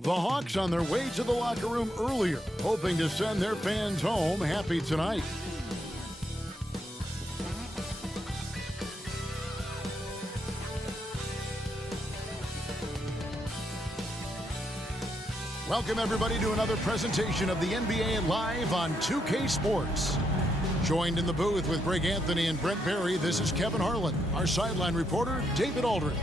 The Hawks on their way to the locker room earlier, hoping to send their fans home happy tonight. Welcome everybody to another presentation of the NBA Live on 2K Sports. Joined in the booth with Greg Anthony and Brent Barry, this is Kevin Harlan. Our sideline reporter, David Aldridge.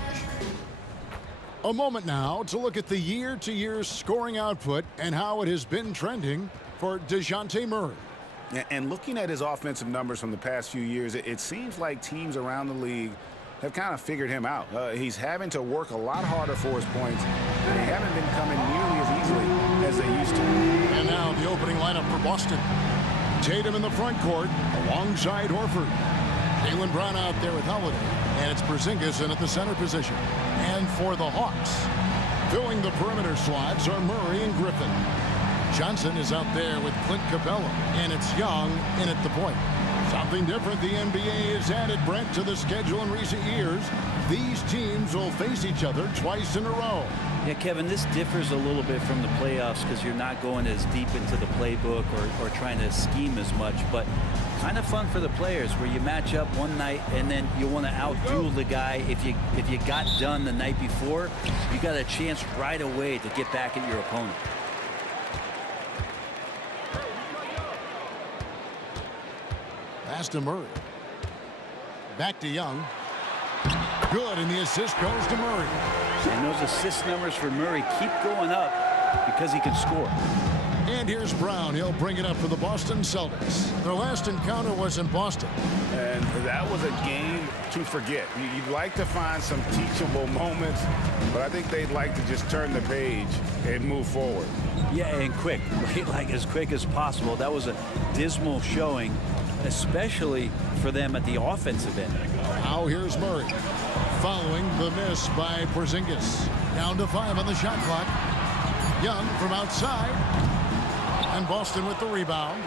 A moment now to look at the year-to-year scoring output and how it has been trending for DeJounte Murray. And looking at his offensive numbers from the past few years, it seems like teams around the league have kind of figured him out. He's having to work a lot harder for his points, and they haven't been coming nearly as easily as they used to. And now the opening lineup for Boston. Tatum in the front court alongside Horford. Jaylen Brown out there with Holiday, and it's Porzingis in at the center position. And for the Hawks, filling the perimeter slots are Murray and Griffin. Johnson is out there with Clint Capella, and it's Young in at the point. Something different the NBA has added, Brent, to the schedule in recent years. These teams will face each other twice in a row. Yeah, Kevin, this differs a little bit from the playoffs because you're not going as deep into the playbook or trying to scheme as much, but kind of fun for the players where you match up one night and then you want to outduel the guy. If you got done the night before, you got a chance right away to get back at your opponent. Pass to Murray. Back to Young. Good, and the assist goes to Murray. And those assist numbers for Murray keep going up because he can score. And here's Brown. He'll bring it up for the Boston Celtics. Their last encounter was in Boston. And that was a game to forget. You'd like to find some teachable moments, but I think they'd like to just turn the page and move forward. Yeah, and quick. Like as quick as possible. That was a dismal showing, especially for them at the offensive end. Now here's Murray. Following the miss by Porzingis. Down to 5 on the shot clock. Young from outside. And Boston with the rebound.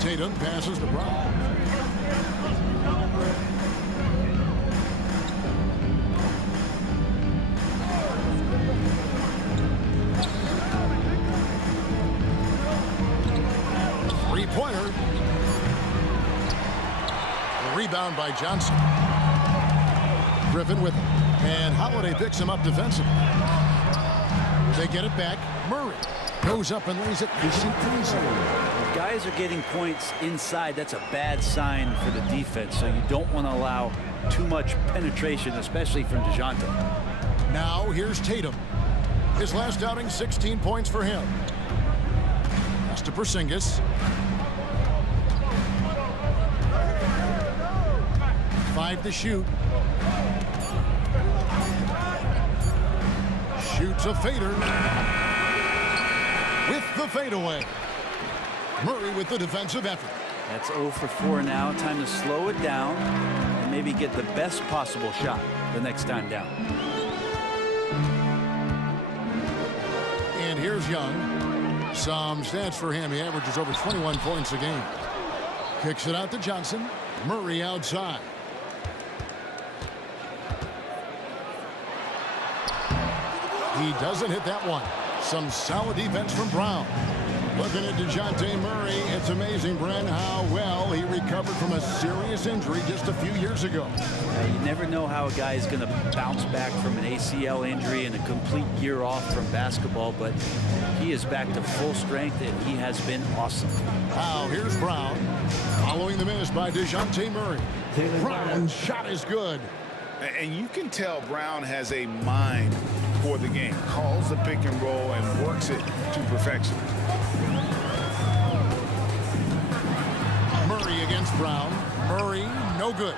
Tatum passes to Brown. Three-pointer. Rebound by Johnson. Griffin with him. And Holiday picks him up defensively. They get it back. Murray goes up and lays it nice and easy. Guys are getting points inside. That's a bad sign for the defense, so you don't want to allow too much penetration, especially from DeJounte. Now here's Tatum. His last outing, 16 points for him. Pass to Porzingis. 5 to shoot. Shoots a fader. With the fadeaway. Murray with the defensive effort. That's 0 for 4 now. Time to slow it down and maybe get the best possible shot the next time down. And here's Young. Some stats for him. He averages over 21 points a game. Kicks it out to Johnson. Murray outside. He doesn't hit that one. Some solid defense from Brown. Looking at DeJounte Murray, it's amazing, Brent, how well he recovered from a serious injury just a few years ago. You never know how a guy is going to bounce back from an ACL injury and a complete year off from basketball, but he is back to full strength, and he has been awesome. Now, here's Brown. Following the miss by DeJounte Murray. Brown's shot is good. And you can tell Brown has a mind for the game. Calls the pick and roll and works it to perfection. Murray against Brown. Murray, no good.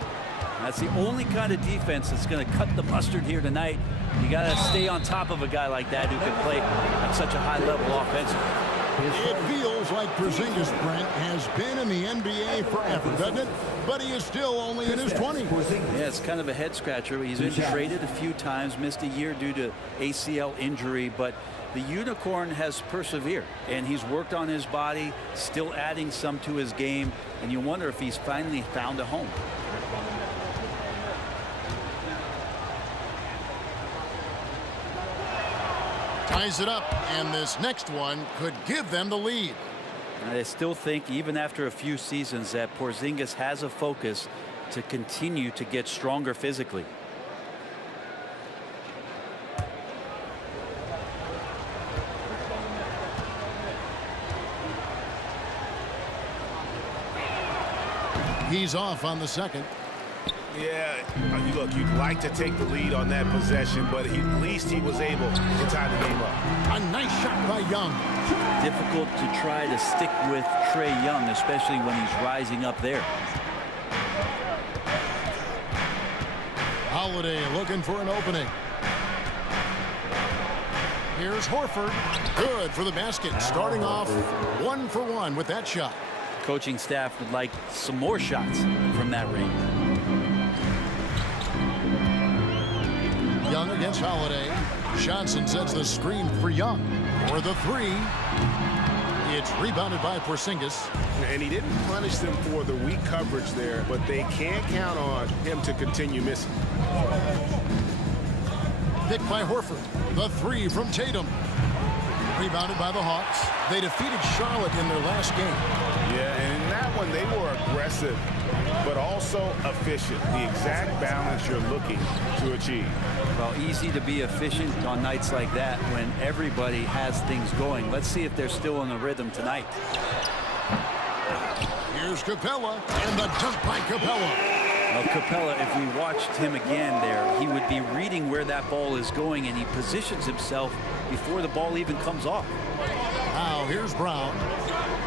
That's the only kind of defense that's going to cut the mustard here tonight. You got to stay on top of a guy like that who can play at such a high level offensively. It feels like Porzingis, Brent, has been in the NBA forever, doesn't it? But he is still only in his 20s. Yeah, it's kind of a head scratcher. He's been traded a few times, missed a year due to ACL injury, but the Unicorn has persevered, and he's worked on his body, still adding some to his game, and you wonder if he's finally found a home. Ties it up, and this next one could give them the lead. I still think, even after a few seasons, that Porzingis has a focus to continue to get stronger physically. He's off on the second. Yeah, look, you'd like to take the lead on that possession, but at least he was able to tie the game up. A nice shot by Young. Difficult to try to stick with Trae Young, especially when he's rising up there. Holiday looking for an opening. Here's Horford. Good for the basket. Starting off 1 for 1 with that shot. Coaching staff would like some more shots from that range. Young against Holiday. Johnson sets the screen for Young. For the three. It's rebounded by Porzingis. And he didn't punish them for the weak coverage there, but they can't count on him to continue missing. Picked by Horford. The three from Tatum. Rebounded by the Hawks. They defeated Charlotte in their last game. Yeah, and in that one, they were aggressive, but also efficient. The exact balance you're looking to achieve. Well, easy to be efficient on nights like that when everybody has things going. Let's see if they're still in the rhythm tonight. Here's Capella, and the dunk by Capella. Well, Capella, if we watched him again there, he would be reading where that ball is going, and he positions himself before the ball even comes off. Now, here's Brown.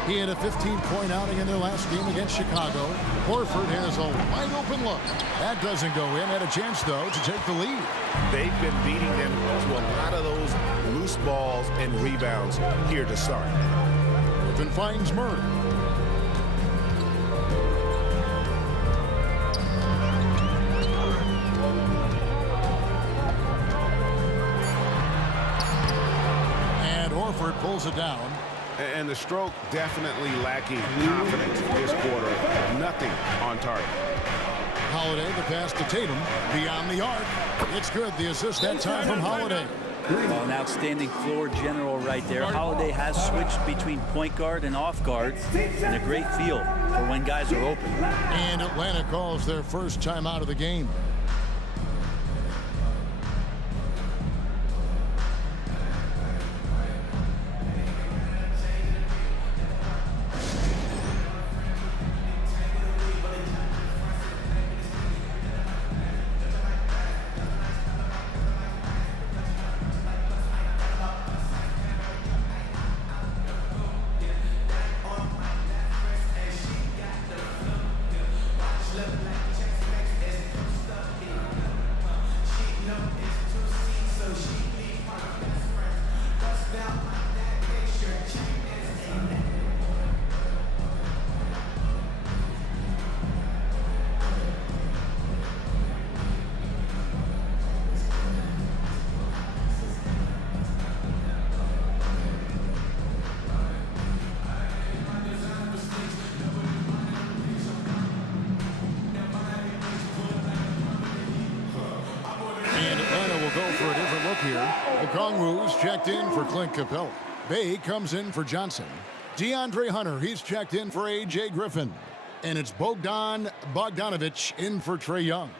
He had a 15-point outing in their last game against Chicago. Horford has a wide-open look. That doesn't go in. Had a chance, though, to take the lead. They've been beating them to a lot of those loose balls and rebounds here to start. Griffin finds Murray. And Horford pulls it down. And the stroke definitely lacking confidence this quarter. Nothing on target. Holiday, the pass to Tatum. Beyond the arc. It's good. The assist that time from Holiday. Well, an outstanding floor general right there. Holiday has switched between point guard and off guard, and a great feel for when guys are open. And Atlanta calls their first time out of the game. Okongwu's checked in for Clint Capella. Bay comes in for Johnson. DeAndre Hunter, he's checked in for A.J. Griffin. And it's Bogdan Bogdanovic in for Trae Young.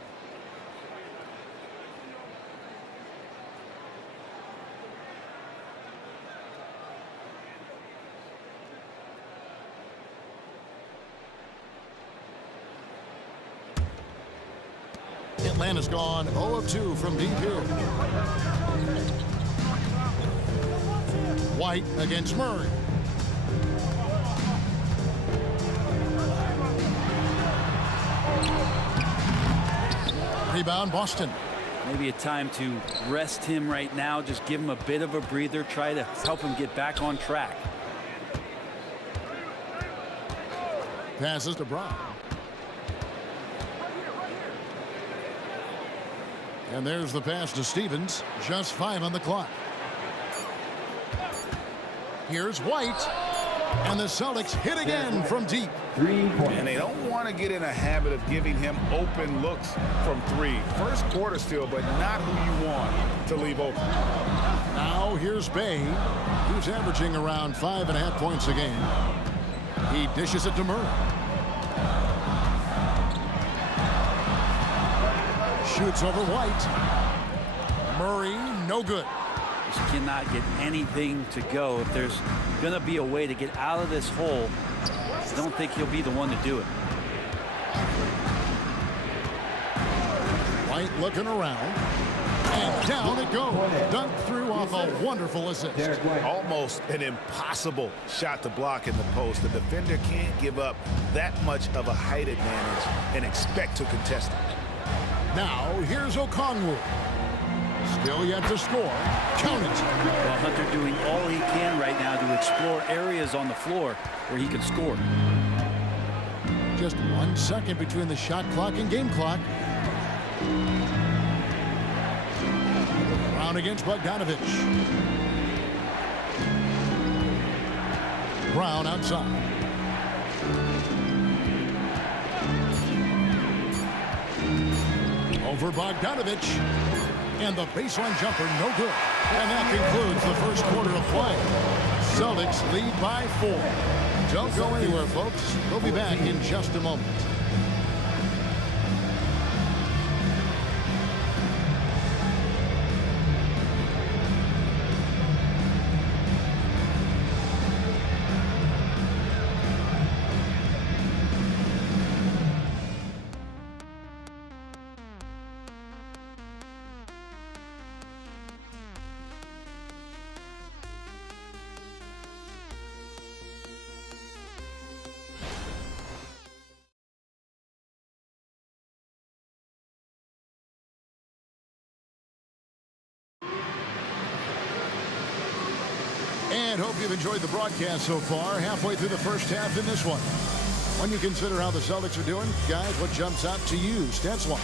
Atlanta's gone 0 of 2 from deep here. White against Murray. Rebound Boston. Maybe a time to rest him right now. Just give him a bit of a breather. Try to help him get back on track. Passes to Brown. And there's the pass to Stevens. Just 5 on the clock. Here's White. And the Celtics hit again from deep. And they don't want to get in a habit of giving him open looks from three. First quarter still, but not who you want to leave open. Now here's Bay, who's averaging around 5.5 points a game. He dishes it to Murray. Shoots over White. Murray, no good. Just cannot get anything to go. If there's going to be a way to get out of this hole, I don't think he'll be the one to do it. White looking around. And down it goes. Dunked through off a wonderful assist. Almost an impossible shot to block in the post. The defender can't give up that much of a height advantage and expect to contest it. Now here's Okongwu. Still yet to score. Count it. Well, Hunter doing all he can right now to explore areas on the floor where he can score. Just 1 second between the shot clock and game clock. Brown against Bogdanovich. Brown outside. Over Bogdanovich. And the baseline jumper, no good. And that concludes the first quarter of play. Celtics lead by 4. Don't go anywhere, folks. We'll be back in just a moment. And hope you've enjoyed the broadcast so far. Halfway through the first half in this one. When you consider how the Celtics are doing, guys, what jumps out to you, stats-wise?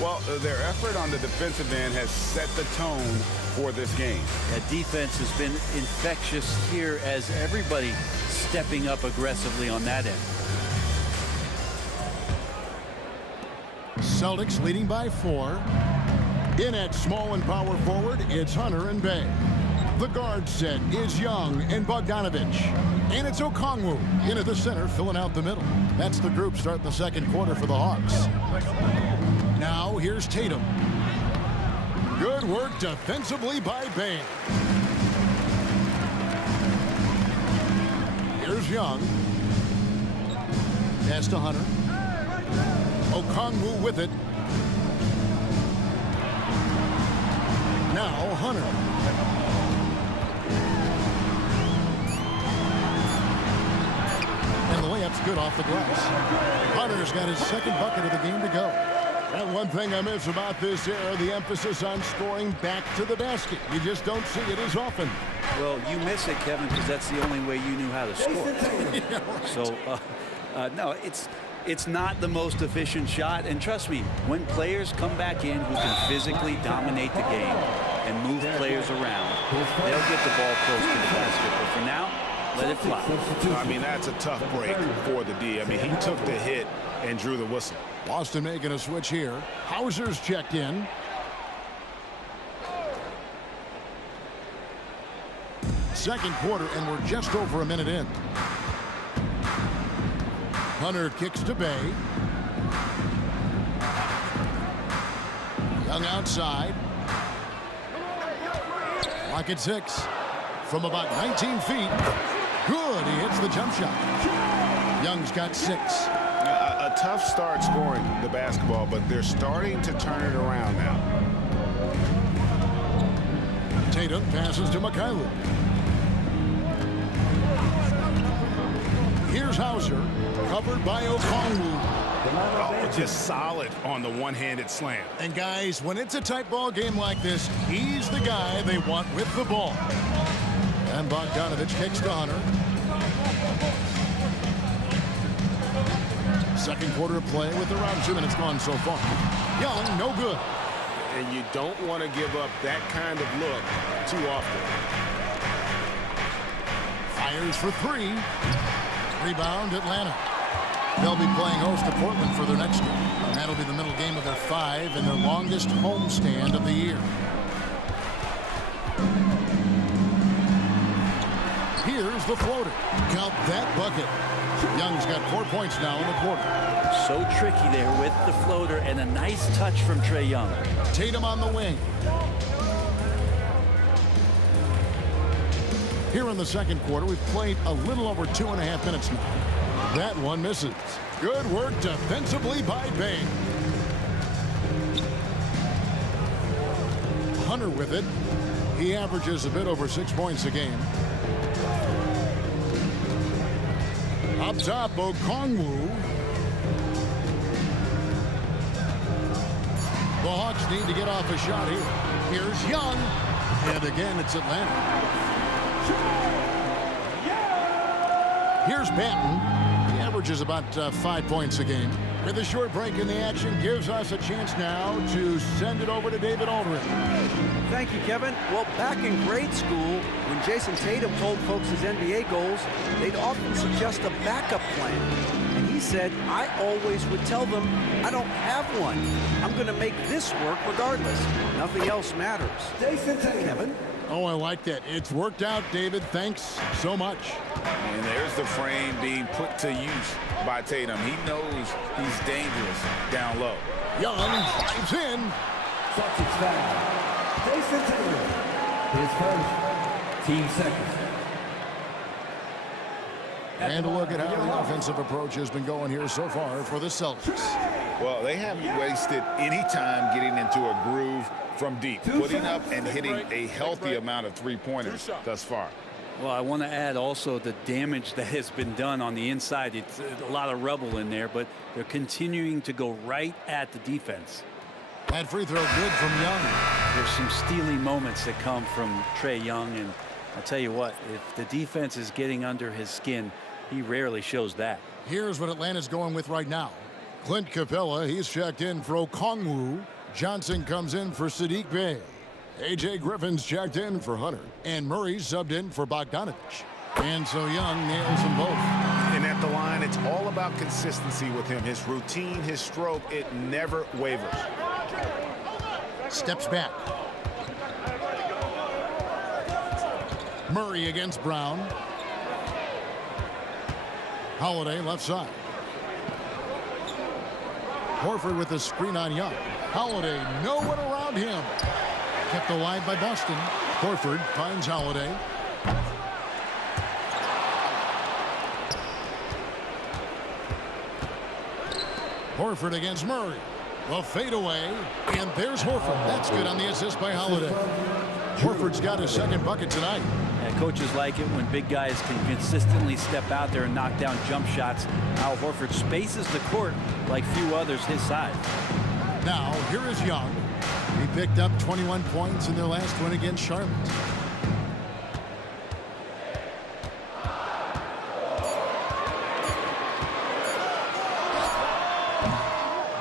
Well, their effort on the defensive end has set the tone for this game. That defense has been infectious here as everybody stepping up aggressively on that end. Celtics leading by 4. In at small and power forward, it's Hunter and Bay. The guard set is Young and Bogdanovich. And it's Okongwu in at the center, filling out the middle. That's the group starting the second quarter for the Hawks. Now here's Tatum. Good work defensively by Bay. Here's Young. Pass to Hunter. Okongwu with it. Now Hunter. And the layup's good off the glass. Hunter's got his second bucket of the game to go. And one thing I miss about this era, the emphasis on scoring back to the basket. You just don't see it as often. Well, you miss it, Kevin, because that's the only way you knew how to score. Yeah, right. So, no, it's not the most efficient shot. And trust me, when players come back in who can physically dominate the game and move players around, they'll get the ball close to the basket. But for now, let it fly. I mean, that's a tough break for the D. I mean, he took the hit and drew the whistle. Boston making a switch here. Hauser's checked in. Second quarter, and we're just over a minute in. Hunter kicks to Bay. Young outside. Lock at 6. From about 19 feet. Good. He hits the jump shot. Young's got 6. A tough start scoring the basketball, but they're starting to turn it around now. Tatum passes to Mikhailuk. Here's Hauser, covered by Okongwu. Oh, just solid on the one-handed slam. And guys, when it's a tight ball game like this, he's the guy they want with the ball. And Bogdanovich kicks to Hunter. Second quarter of play with around 2 minutes gone so far. Young, no good. And you don't want to give up that kind of look too often. Fires for 3. Rebound, Atlanta. They'll be playing host to Portland for their next game. And that'll be the middle game of their 5 and their longest homestand of the year. Here's the floater. Count that bucket. Young's got 4 points now in the quarter. So tricky there with the floater and a nice touch from Trae Young. Tatum on the wing. Here in the second quarter, we've played a little over 2.5 minutes now. That one misses. Good work defensively by Bane. Hunter with it. He averages a bit over 6 points a game. Up top, Okongwu. The Hawks need to get off a shot here. Here's Young. And again, it's Atlanta. Here's Banton. He averages about 5 points a game. With a short break in the action, gives us a chance now to send it over to David Aldridge. Thank you, Kevin. Well, back in grade school, when Jason Tatum told folks his NBA goals, they'd often suggest a backup plan. And he said, I always would tell them, I don't have one. I'm going to make this work regardless. Nothing else matters. Jason Tatum. Kevin? Oh, I like that. It's worked out, David. Thanks so much. And there's the frame being put to use by Tatum. He knows he's dangerous down low. Young drives in. Celtics foul. Jason Tatum. His first. Team second. And a look at how the offensive approach has been going here so far for the Celtics. Well, they haven't wasted any time getting into a groove from deep, putting up and hitting a healthy amount of three-pointers thus far. Well, I want to add also the damage that has been done on the inside. It's a lot of rubble in there, but they're continuing to go right at the defense. That free throw good from Young. There's some steely moments that come from Trae Young, and I'll tell you what, if the defense is getting under his skin, he rarely shows that. Here's what Atlanta's going with right now. Clint Capella, he's checked in for Okongwu. Johnson comes in for Sadiq Bey. A.J. Griffin's checked in for Hunter. And Murray's subbed in for Bogdanovich. And so Young nails them both. And at the line, it's all about consistency with him. His routine, his stroke, it never wavers. Steps back. Murray against Brown. Holiday left side. Horford with the screen on Young. Holiday, no one around him. Kept alive by Boston. Horford finds Holiday. Horford against Murray. The fadeaway. And there's Horford. That's good on the assist by Holiday. Horford's got his second bucket tonight. And coaches like it when big guys can consistently step out there and knock down jump shots. Al Horford spaces the court like few others his size. Now, here is Young. He picked up 21 points in their last win against Charlotte.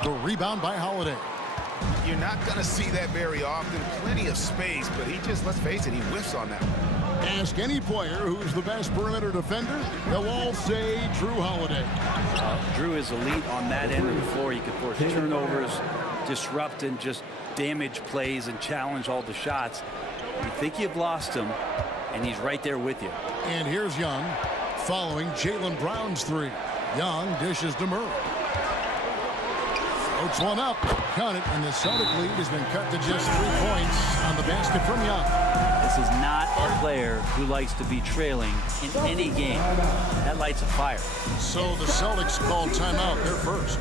The rebound by Holiday. You're not going to see that very often. Plenty of space, but he just, let's face it, he whiffs on that one. Ask any player who's the best perimeter defender, they'll all say Drew Holiday. Drew is elite on that end of the floor. He can force turnovers, disrupt and just damage plays and challenge all the shots. You think you've lost him, and he's right there with you. And here's Young following Jaylen Brown's three. Young dishes to Murray. Floats one up. Count it, and the Celtic lead has been cut to just 3 points on the basket from Young. This is not a player who likes to be trailing in any game. That lights a fire. So the Celtics call timeout. They're first.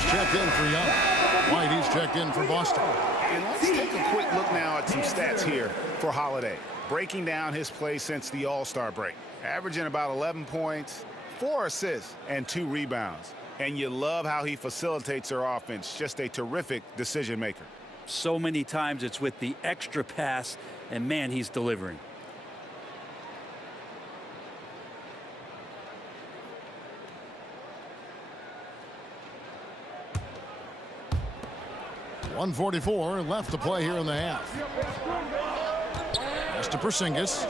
Hunter's checked in for Young. White, he's checked in for Boston. And let's take a quick look now at some stats here for Holiday. Breaking down his play since the All-Star break. Averaging about 11 points, 4 assists, and 2 rebounds. And you love how he facilitates their offense. Just a terrific decision maker. So many times it's with the extra pass, and man, he's delivering. .144 left to play here in the half. Pass to Porzingis.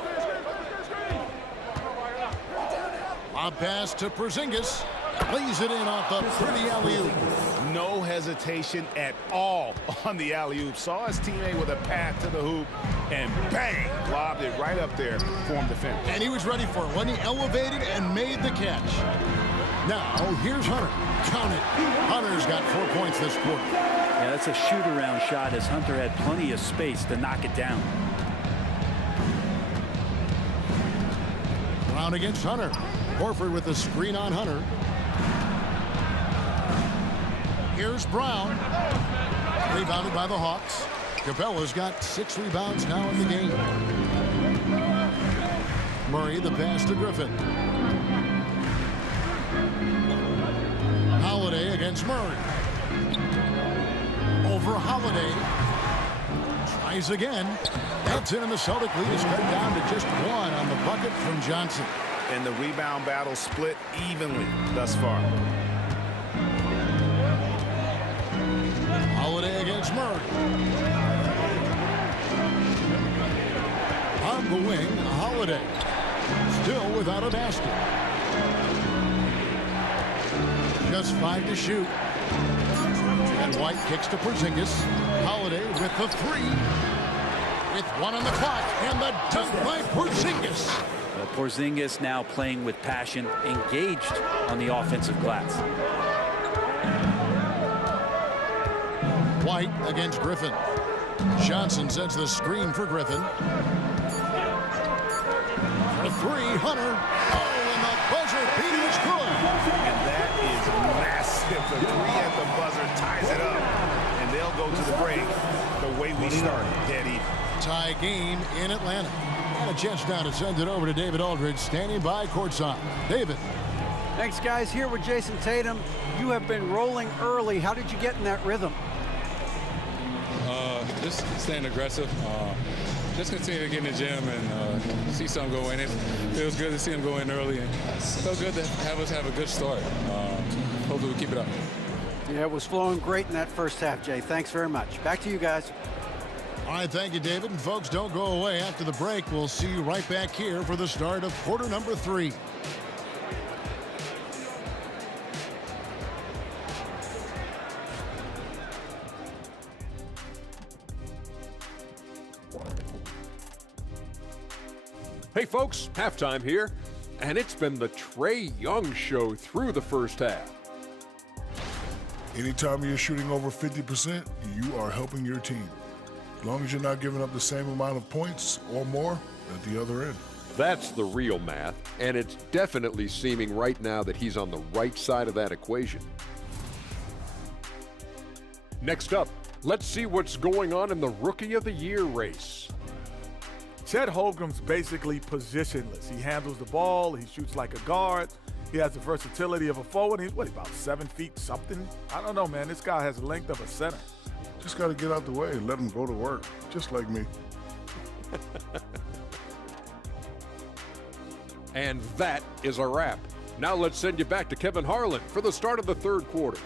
Lob pass to Porzingis. Lays it in off the pretty alley-oop. No hesitation at all on the alley-oop. Saw his teammate with a path to the hoop, and bang, lobbed it right up there for him to finish. And he was ready for it when he elevated and made the catch. Now, here's Hunter. Count it. Hunter's got 4 points this quarter. Yeah, that's a shoot-around shot as Hunter had plenty of space to knock it down. Brown against Hunter. Horford with the screen on Hunter. Here's Brown. Rebounded by the Hawks. Capella's got 6 rebounds now in the game. Murray the pass to Griffin. Holiday against Murray. Over Holiday. Tries again. That's in, and the Celtic lead is cut down to just 1 on the bucket from Johnson. And the rebound battle split evenly thus far. Holiday against Murray. On the wing, Holiday. Still without a basket. Just 5 to shoot. And White kicks to Porzingis. Holiday with the 3. With 1 on the clock. And the dunk by Porzingis. Porzingis now playing with passion, engaged on the offensive glass. White against Griffin. Johnson sets the screen for Griffin. For 3, Hunter. Oh, and the buzzer beater is good. And that is massive. The 3 at the buzzer ties it up. And they'll go to the break the way we started, dead even. Tie game in Atlanta. And a chance now to send it over to David Aldridge, standing by courtside. David. Thanks, guys. Here with Jason Tatum. You have been rolling early. How did you get in that rhythm? Just staying aggressive. Just continue to get in the gym and see something go in. It feels good to see him go in early. And it felt good to have us have a good start. Hopefully we keep it up. Yeah, it was flowing great in that first half, Jay. Thanks very much. Back to you guys. All right, thank you, David. And folks, don't go away. After the break, we'll see you right back here for the start of quarter number 3. Hey folks, halftime here, and it's been the Trae Young show through the first half. Anytime you're shooting over 50%, you are helping your team. As long as you're not giving up the same amount of points or more at the other end. That's the real math, and it's definitely seeming right now that he's on the right side of that equation. Next up, let's see what's going on in the Rookie of the Year race. Chet Holmgren's basically positionless. He handles the ball. He shoots like a guard. He has the versatility of a forward. He's, about 7 feet something? I don't know, man. This guy has the length of a center. Just got to get out the way and let him go to work, just like me. And that is a wrap. Now let's send you back to Kevin Harlan for the start of the third quarter.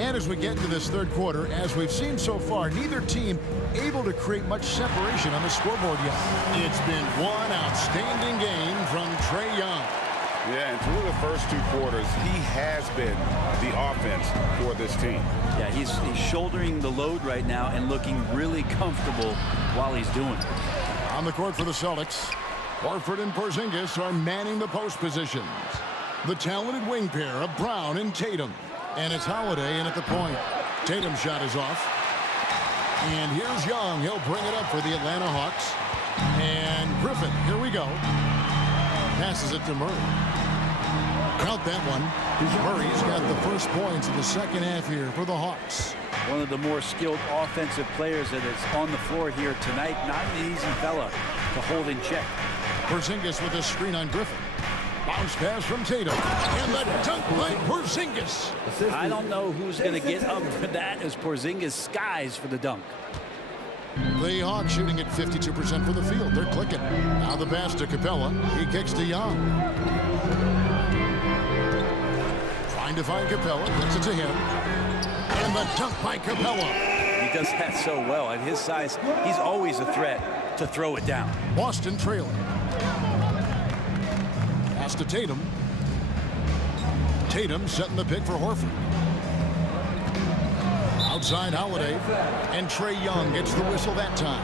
And as we get into this third quarter, as we've seen so far, neither team able to create much separation on the scoreboard yet. It's been one outstanding game from Trae Young. Yeah, and through the first 2 quarters, he has been the offense for this team. Yeah, he's shouldering the load right now and looking really comfortable while he's doing it. On the court for the Celtics, Horford and Porzingis are manning the post positions. The talented wing pair of Brown and Tatum. And it's Holiday in at the point. Tatum's shot is off. And here's Young. He'll bring it up for the Atlanta Hawks. And Griffin, here we go. Passes it to Murray. Count that one. Murray's got the first points of the second half here for the Hawks. One of the more skilled offensive players that is on the floor here tonight. Not an easy fella to hold in check. Porzingis with a screen on Griffin. Bounce pass from Tatum. And the dunk by Porzingis. I don't know who's going to get up for that as Porzingis skies for the dunk. The Hawks shooting at 52% from the field. They're clicking. Now the pass to Capella. He kicks to Young. Trying to find Capella. Gets it to him. And the dunk by Capella. He does that so well. At his size, he's always a threat to throw it down. Boston trailing. Pass to Tatum. Tatum setting the pick for Horford. Outside Holiday. And Trae Young gets the whistle that time.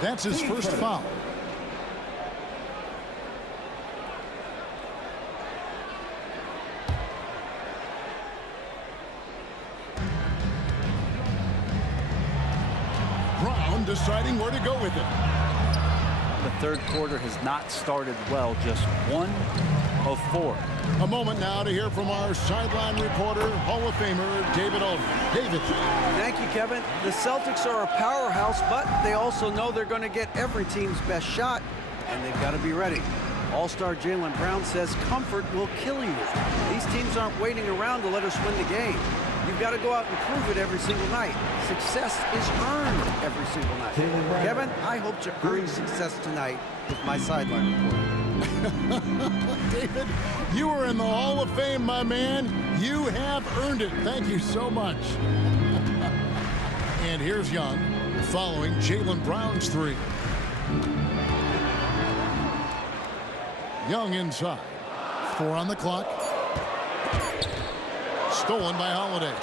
That's his first foul. Brown deciding where to go with it. The third quarter has not started well, just 1 of 4. A moment now to hear from our sideline reporter, Hall of Famer David Aldridge. David. Thank you, Kevin. The Celtics are a powerhouse, but they also know they're going to get every team's best shot, and they've got to be ready. All-star Jaylen Brown says comfort will kill you. These teams aren't waiting around to let us win the game. You've got to go out and prove it every single night. Success is earned every single night. Kevin, I hope to earn success tonight with my sideline report. David, you are in the Hall of Fame, my man. You have earned it. Thank you so much. And here's Young following Jaylen Brown's three. Young inside. 4 on the clock. Stolen by Holiday.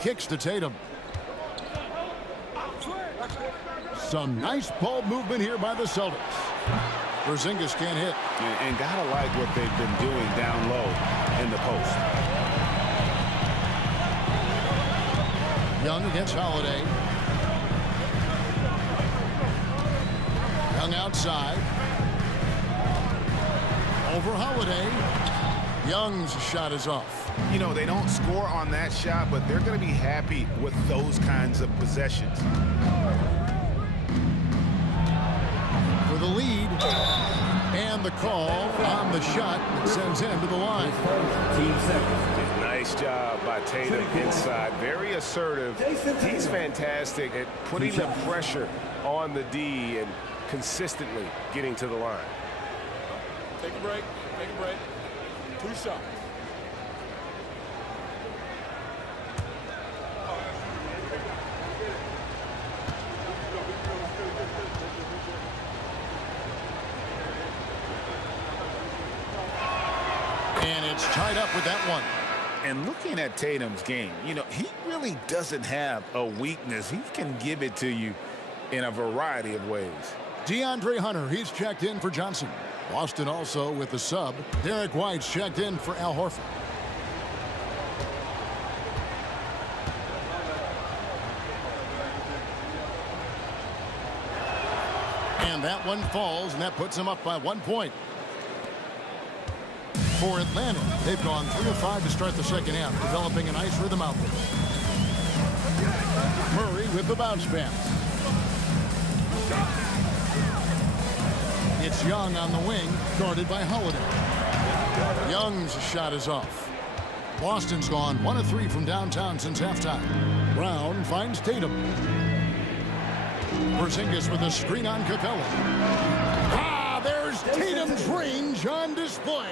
Kicks to Tatum. Some nice ball movement here by the Celtics. Porzingis can't hit. And gotta like what they've been doing down low in the post. Young against Holiday. Young outside. Over Holiday. Young's shot is off. You know, they don't score on that shot, but they're going to be happy with those kinds of possessions. For the lead. And the call on the shot that sends him to the line. Nice job by Tatum inside. Very assertive. He's fantastic at putting the pressure on the D and consistently getting to the line. Take a break. Take a break. 2 shots. And it's tied up with that one. And looking at Tatum's game, you know, he really doesn't have a weakness. He can give it to you in a variety of ways. DeAndre Hunter, he's checked in for Johnson. Boston also with the sub. Derek White's checked in for Al Horford. And that one falls, and that puts him up by 1 point. For Atlanta, they've gone 3 of 5 to start the second half, developing a nice rhythm out there. Murray with the bounce pass. It's Young on the wing, guarded by Holiday. Young's shot is off. Boston's gone 1 of 3 from downtown since halftime. Brown finds Tatum. Porzingis with a screen on Capella. Ah, there's Tatum's range on display.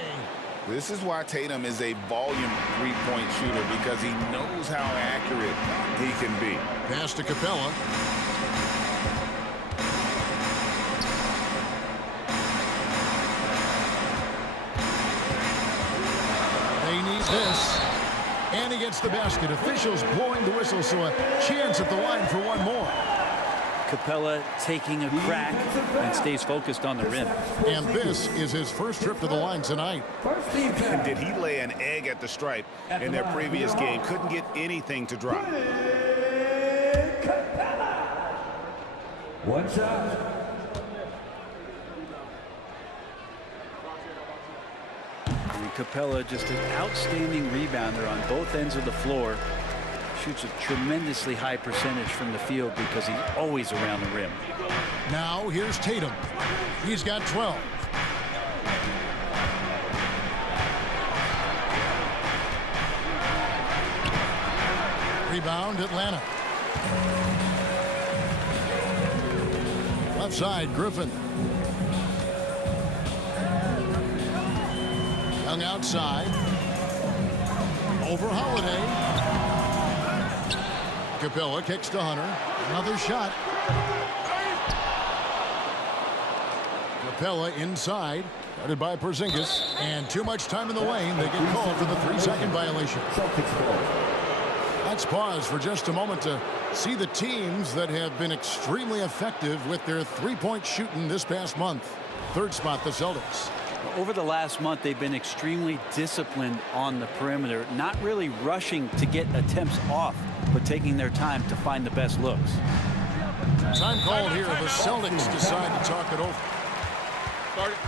This is why Tatum is a volume three-point shooter, because he knows how accurate he can be. Pass to Capella. They need this. And he gets the basket. Officials blowing the whistle, so a chance at the line for one more. Capella taking a crack and stays focused on the rim. And this is his first trip to the line tonight. And did he lay an egg at the stripe in their previous game? Couldn't get anything to drop. One shot. And Capella, just an outstanding rebounder on both ends of the floor. Shoots a tremendously high percentage from the field because he's always around the rim. Now here's Tatum. He's got 12. Rebound, Atlanta. Left side, Griffin. Young outside. Over Holiday. Capella kicks to Hunter. Another shot. Capella inside. Guarded by Porzingis. And too much time in the lane. They get called for the 3-second violation. Let's pause for just a moment to see the teams that have been extremely effective with their three-point shooting this past month. Third spot, the Celtics. Over the last month, they've been extremely disciplined on the perimeter, not really rushing to get attempts off, but taking their time to find the best looks. Time called here. The Celtics decide to talk it over. Start it.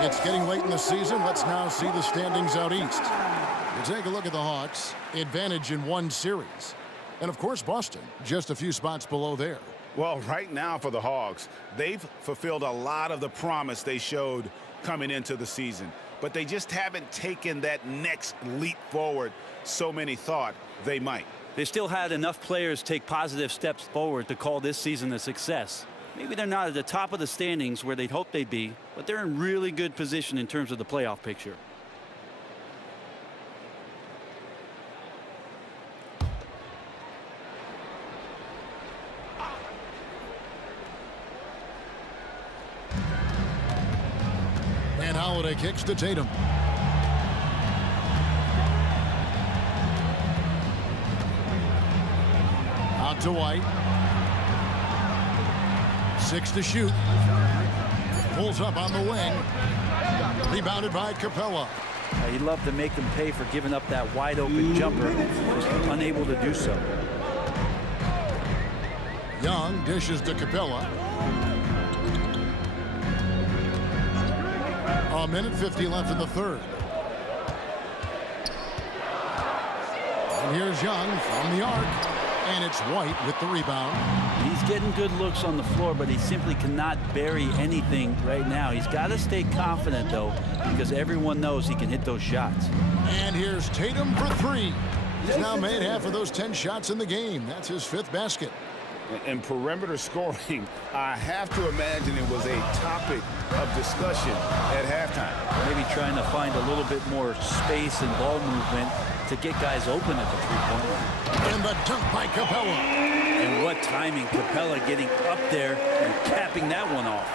It's getting late in the season. Let's now see the standings out east. We'll take a look at the Hawks. Advantage in one series. And, of course, Boston, just a few spots below there. Well, right now for the Hawks, they've fulfilled a lot of the promise they showed coming into the season. But they just haven't taken that next leap forward so many thought they might. They still had enough players take positive steps forward to call this season a success. Maybe they're not at the top of the standings where they'd hoped they'd be, but they're in really good position in terms of the playoff picture. And Holiday kicks to Tatum. Out to White. 6 to shoot. Pulls up on the wing. Rebounded by Capella. He'd love to make them pay for giving up that wide open jumper. Just unable to do so. Young dishes to Capella. A minute 50 left in the third. And here's Young from the arc. And it's White with the rebound. He's getting good looks on the floor, but he simply cannot bury anything right now. He's got to stay confident, though, because everyone knows he can hit those shots. And here's Tatum for 3. He's now made half of those 10 shots in the game. That's his 5th basket. And perimeter scoring, I have to imagine it was a topic of discussion at halftime. Maybe trying to find a little bit more space and ball movement to get guys open at the three-point line. And the dunk by Capella. And what timing, Capella getting up there and capping that one off.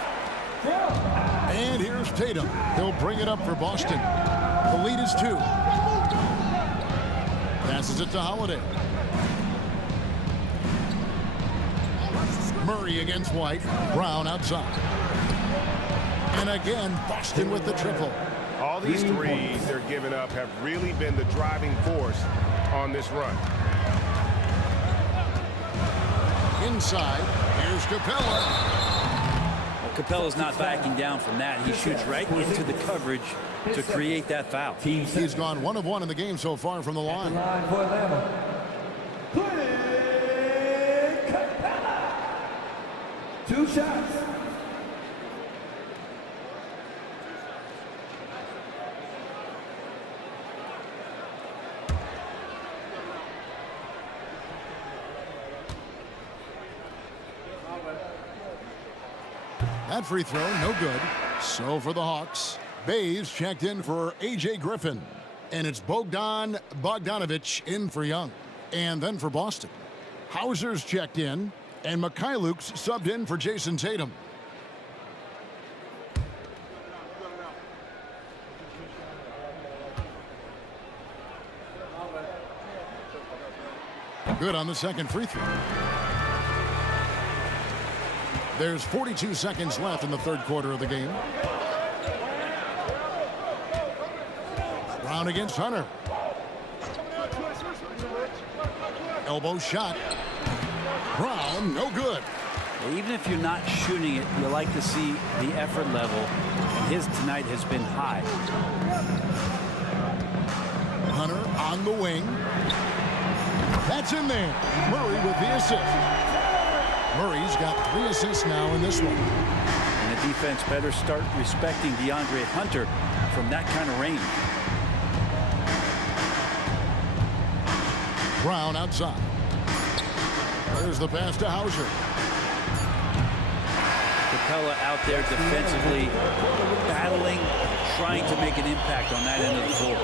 And here's Tatum. He'll bring it up for Boston. The lead is 2. Passes it to Holiday. Murray against White. Brown outside. And again, Boston with the triple. All these threes they're giving up have really been the driving force on this run. Inside, here's Capella. Well, Capella's not backing down from that. He shoots right into the coverage to create that foul. He's gone 1 of 1 in the game so far from the line. Two shots. That free throw, no good. So for the Hawks, Bays checked in for A.J. Griffin. And it's Bogdan Bogdanovic in for Young. And then for Boston, Hauser's checked in, and Mikhailuk's subbed in for Jason Tatum. Good on the second free throw. There's 42 seconds left in the third quarter of the game. Brown against Hunter. Elbow shot. Brown, no good. Even if you're not shooting it, you like to see the effort level. And his tonight has been high. Hunter on the wing. That's in there. Murray with the assist. Murray's got 3 assists now in this one. And the defense better start respecting DeAndre Hunter from that kind of range. Brown outside. There's the pass to Hauser. Capella out there defensively, battling, trying to make an impact on that end of the floor.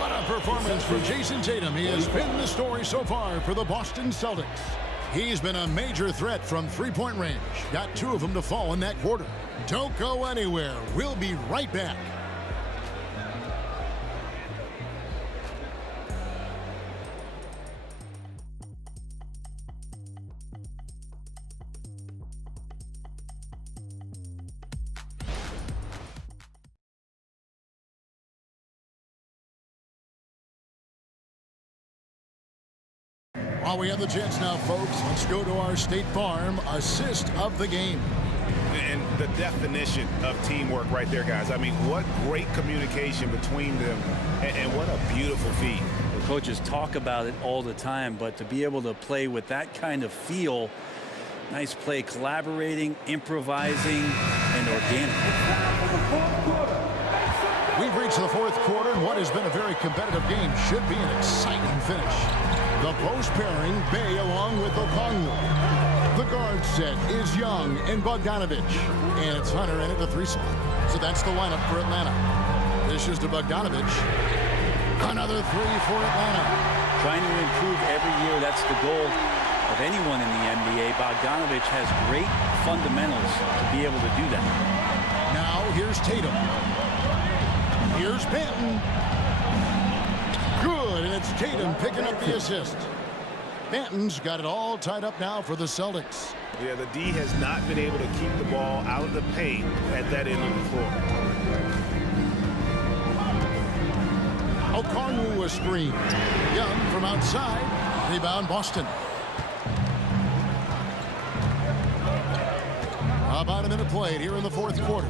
What a performance for Jason Tatum. He has been the story so far for the Boston Celtics. He's been a major threat from three-point range. Got 2 of them to fall in that quarter. Don't go anywhere. We'll be right back. While we have the chance now, folks, let's go to our State Farm assist of the game. And the definition of teamwork right there, guys. I mean, what great communication between them, and what a beautiful feat. The coaches talk about it all the time, but to be able to play with that kind of feel, nice play, collaborating, improvising, and organic. We've reached the fourth quarter, and what has been a very competitive game should be an exciting finish. The post pairing, Bay along with Okongwu. The guard set is Young and Bogdanovic. And it's Hunter in at the 3 slot. So that's the lineup for Atlanta. This is to Bogdanovic. Another 3 for Atlanta. Trying to improve every year, that's the goal of anyone in the NBA. Bogdanovic has great fundamentals to be able to do that. Now here's Tatum. Here's Benton. Good, and it's Tatum picking up the assist. Benton's got it all tied up now for the Celtics. Yeah, the D has not been able to keep the ball out of the paint at that end of the floor. Okongwu a screen. Young from outside. Rebound Boston. About a minute played here in the fourth quarter.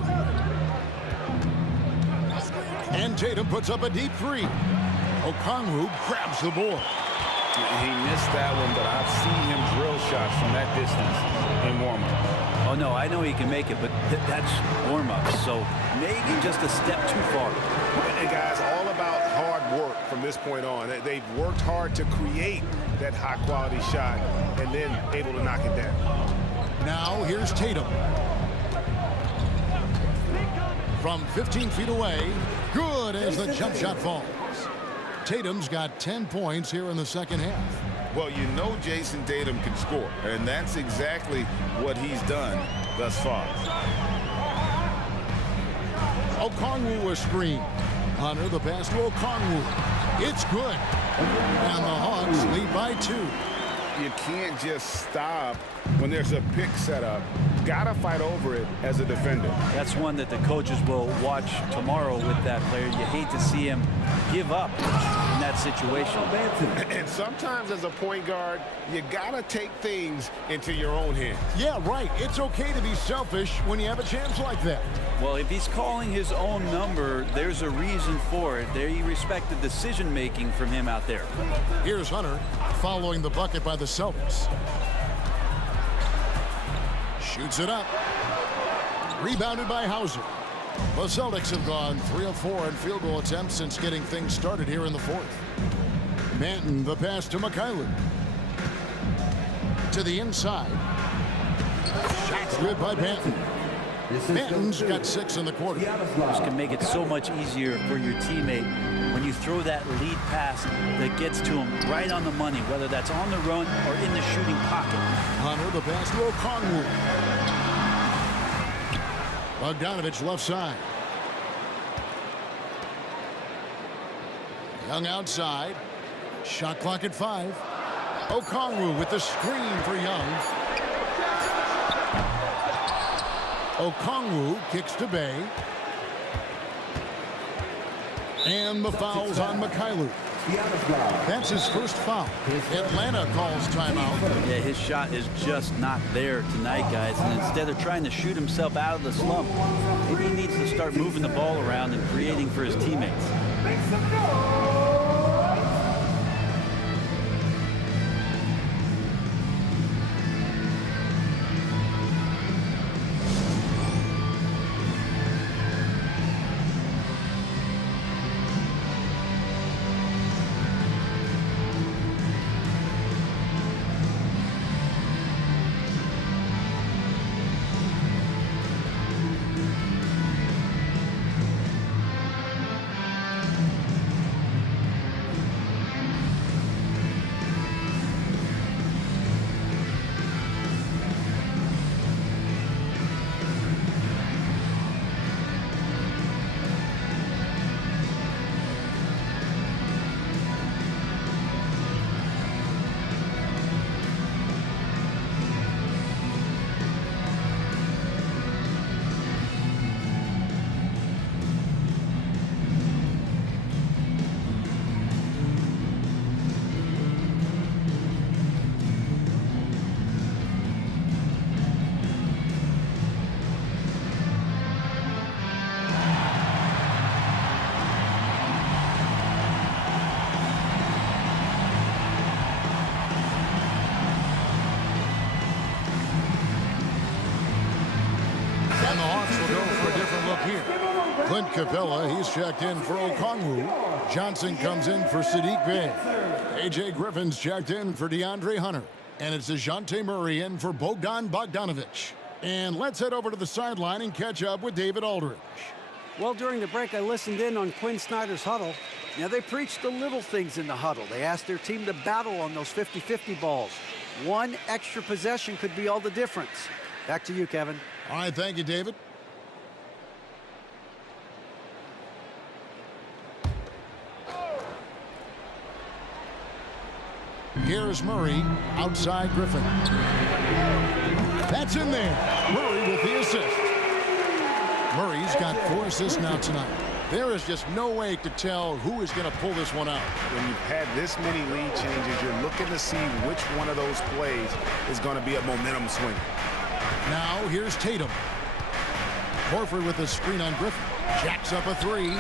And Tatum puts up a deep 3. Okongwu grabs the board. He missed that one, but I've seen him drill shots from that distance in warm-up. Oh, no, I know he can make it, but that's warm-up, so maybe just a step too far. And guys, all about hard work from this point on. They've worked hard to create that high-quality shot and then able to knock it down. Now here's Tatum. From 15 feet away, good as the jump shot falls. Tatum's got 10 points here in the second half. Well, you know Jason Tatum can score, and that's exactly what he's done thus far. Okongwu a screen. Hunter the pass to Okongwu. It's good. And the Hawks lead by 2. You can't just stop when there's a pick set up. Gotta fight over it as a defender. That's one that the coaches will watch tomorrow with that player. You hate to see him give up in that situation. And sometimes as a point guard, you gotta take things into your own hands. Yeah, right. It's okay to be selfish when you have a chance like that. Well, if he's calling his own number, there's a reason for it. They respect the decision-making from him out there. Here's Hunter following the bucket by the Celtics. Shoots it up. Rebounded by Hauser. The Celtics have gone 3 of 4 in field goal attempts since getting things started here in the fourth. Manton, the pass to Mikhailuk. To the inside. Shots good by Manton. Benton's got 6 in the quarter. This can make it so much easier for your teammate when you throw that lead pass that gets to him right on the money, whether that's on the run or in the shooting pocket. Hunter, the pass to Okongwu. Bogdanovich left side. Young outside. Shot clock at 5. Okongwu with the screen for Young. Okongwu kicks to Bay. And the foul's on Mikhailu. That's his first foul. Atlanta calls timeout. Yeah, his shot is just not there tonight, guys. And instead of trying to shoot himself out of the slump, maybe he needs to start moving the ball around and creating for his teammates. Clint Capella, he's checked in for Okongwu. Johnson comes in for Sadiq Bey. A.J. Griffin's checked in for DeAndre Hunter. And it's DeJounte Murray in for Bogdan Bogdanovich. And let's head over to the sideline and catch up with David Aldridge. Well, during the break, I listened in on Quinn Snyder's huddle. Now, they preached the little things in the huddle. They asked their team to battle on those 50-50 balls. One extra possession could be all the difference. Back to you, Kevin. All right, thank you, David. Here's Murray, outside Griffin. That's in there. Murray with the assist. Murray's got 4 assists now tonight. There is just no way to tell who is going to pull this one out. When you've had this many lead changes, you're looking to see which one of those plays is going to be a momentum swing. Now here's Tatum. Horford with a screen on Griffin. Jacks up a 3.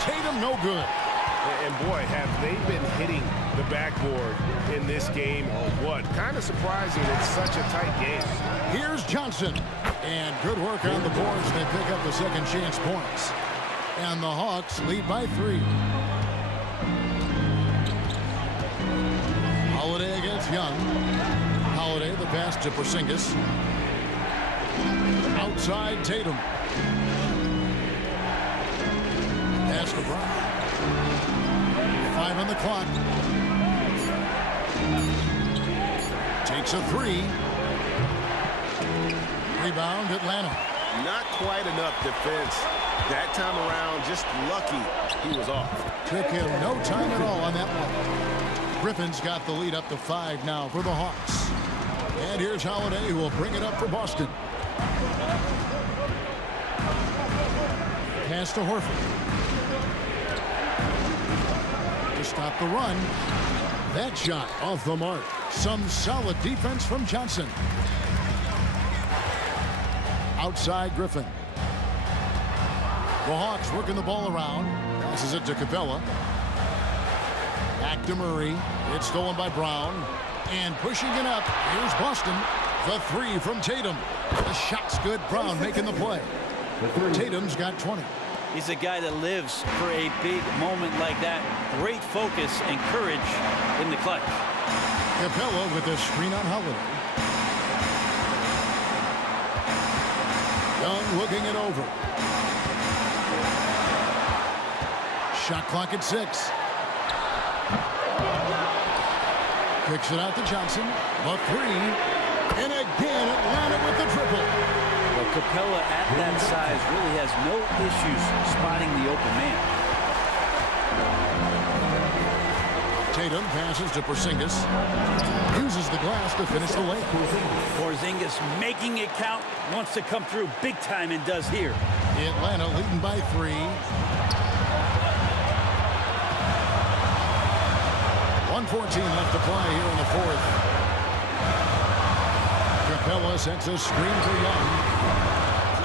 Tatum no good. And boy, have they been hitting the backboard in this game or what? Kind of surprising it's such a tight game. Here's Johnson. And good work on the boards. They pick up the second chance points. And the Hawks lead by 3. Holiday against Young. Holiday, the pass to Porzingis. Outside Tatum. Pass to Brown. 5 on the clock. Takes a 3. Rebound, Atlanta. Not quite enough defense. That time around, just lucky he was off. Took him no time at all on that one. Griffin's got the lead up to 5 now for the Hawks. And here's Holiday, who will bring it up for Boston. Pass to Horford. To stop the run. That shot off the mark. Some solid defense from Johnson. Outside Griffin. The Hawks working the ball around. Passes it to Capella. Back to Murray. It's stolen by Brown. And pushing it up. Here's Boston. The 3 from Tatum. The shot's good. Brown making the play. Tatum's got 20. He's a guy that lives for a big moment like that. Great focus and courage in the clutch. Capella with a screen on Holiday. Young looking it over. Shot clock at 6. Kicks it out to Johnson. The 3. And again, Atlanta with the triple. Well, Capella at that size really has no issues spotting the open man. Tatum passes to Porzingis. Uses the glass to finish the lane. Porzingis making it count. Wants to come through big time and does here. Atlanta leading by 3. 1:14 left to play here in the 4th. Capella sets a screen for Young.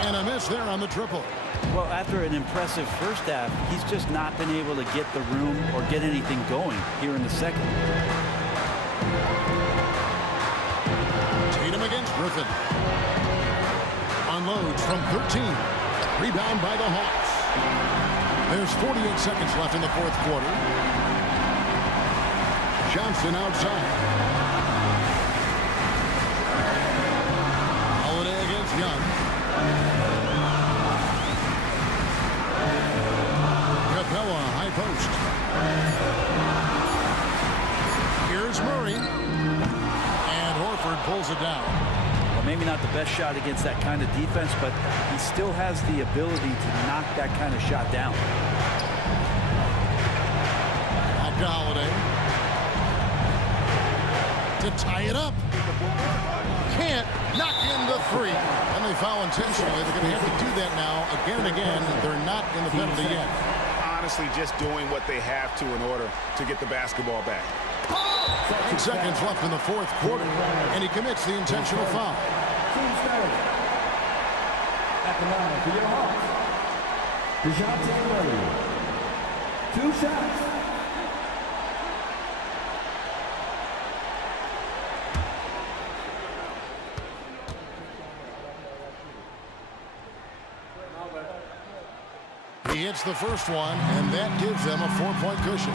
And a miss there on the triple. Well, after an impressive first half, he's just not been able to get the room or get anything going here in the second. Tatum against Griffin. Unloads from 13. Rebound by the Hawks. There's 48 seconds left in the 4th quarter. Johnson outside. Holiday against Young. Capella, high post. Here's Murray. And Horford pulls it down. Well, maybe not the best shot against that kind of defense, but he still has the ability to knock that kind of shot down. Back to Holiday. To tie it up. Can't knock in the 3. And they foul intentionally. They're going to have to do that now again and again. They're not in the penalty yet. Honestly, just doing what they have to in order to get the basketball back. 8 seconds left in the 4th quarter. And he commits the intentional foul. At the line for your Hawks, DeJounte Murray. 2 shots. He hits the first one, and that gives them a 4-point cushion.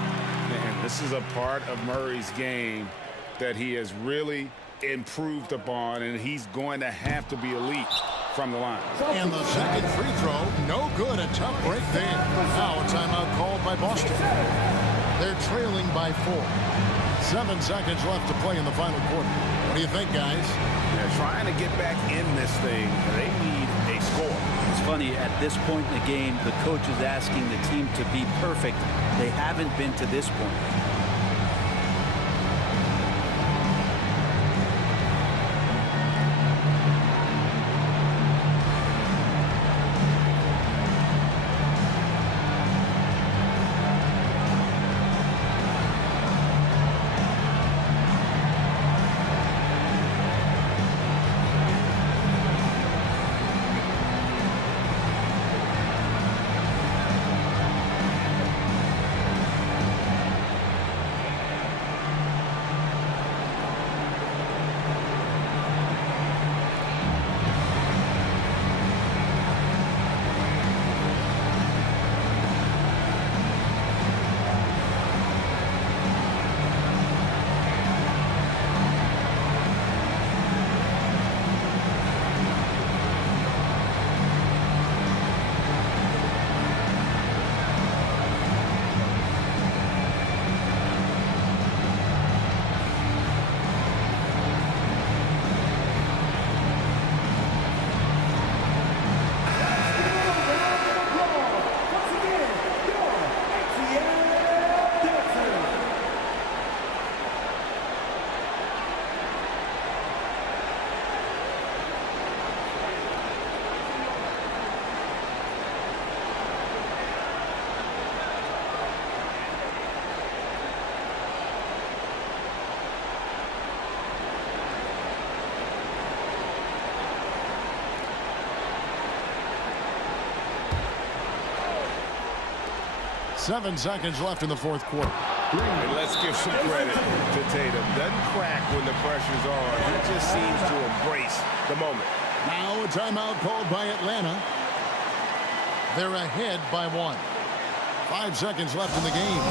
And this is a part of Murray's game that he has really improved upon, and he's going to have to be elite from the line. And the second free throw, no good. A tough break there. Now a timeout called by Boston. They're trailing by 4. 7 seconds left to play in the final quarter. What do you think, guys? They're trying to get back in this thing. They need a score. It's funny, at this point in the game, the coach is asking the team to be perfect. They haven't been to this point. Seven seconds left in the 4th quarter. And let's give some credit to Tatum. Doesn't crack when the pressure's on. He just seems to embrace the moment. Now a timeout called by Atlanta. They're ahead by 1. 5 seconds left in the game.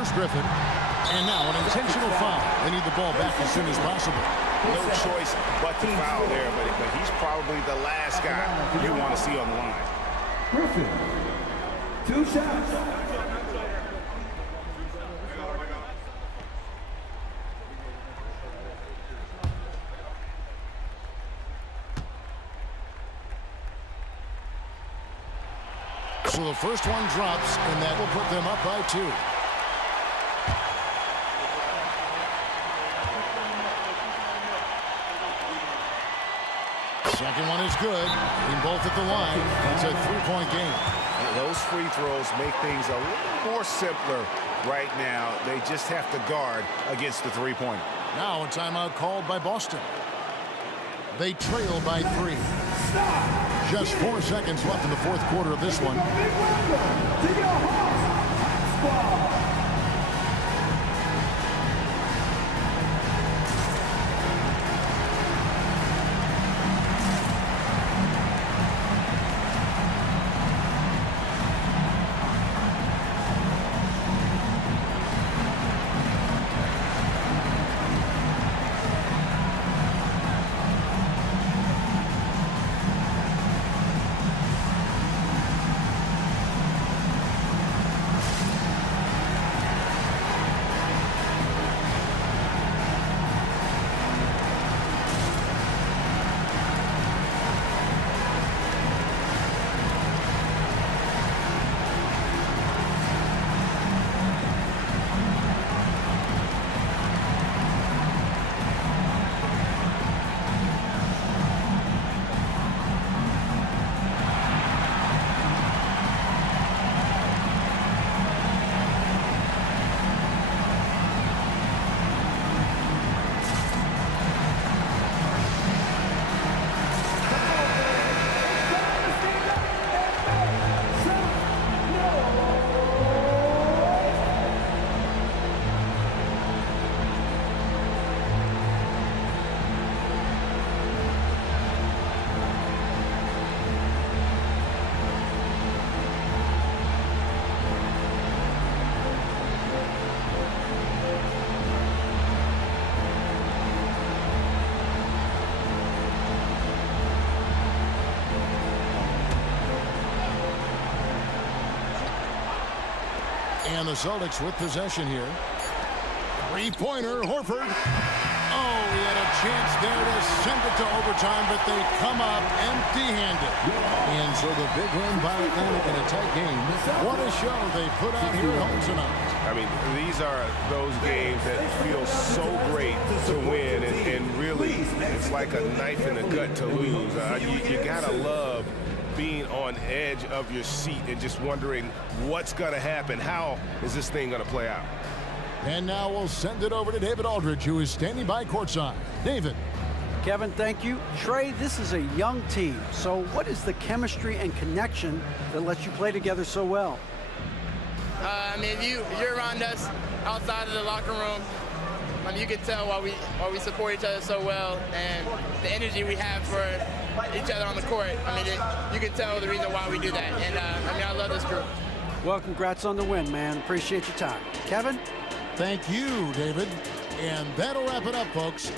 Here's Griffin. And now an intentional foul. They need the ball back as soon as possible. No choice but to foul there, but he's probably the last guy you want to see on the line. Griffin, 2 shots. So the first one drops, and that will put them up by 2. Second one is good. In both at the line. It's a 3-point game. And those free throws make things a little more simpler right now. They just have to guard against the three-pointer. Now a timeout called by Boston. They trail by 3. Just 4 seconds left in the fourth quarter of this one. And the Celtics with possession here. Three-pointer, Horford. Oh, he had a chance there to send it to overtime, but they come up empty-handed. And so the big win by Atlanta in a tight game. What a show they put out here at home tonight. I mean, these are those games that feel so great to win, and really, it's like a knife in the gut to lose. You gotta love being on edge of your seat and just wondering what's going to happen. How is this thing going to play out? And now we'll send it over to David Aldridge, who is standing by courtside. David. Kevin, thank you. Trey, this is a young team. So what is the chemistry and connection that lets you play together so well? I mean, you're around us outside of the locker room. I mean, you can tell why we support each other so well, and the energy we have for each other on the court. I mean, you can tell the reason why we do that. And I mean, I love this group. Well, congrats on the win, man. Appreciate your time. Kevin? Thank you, David. And that'll wrap it up, folks.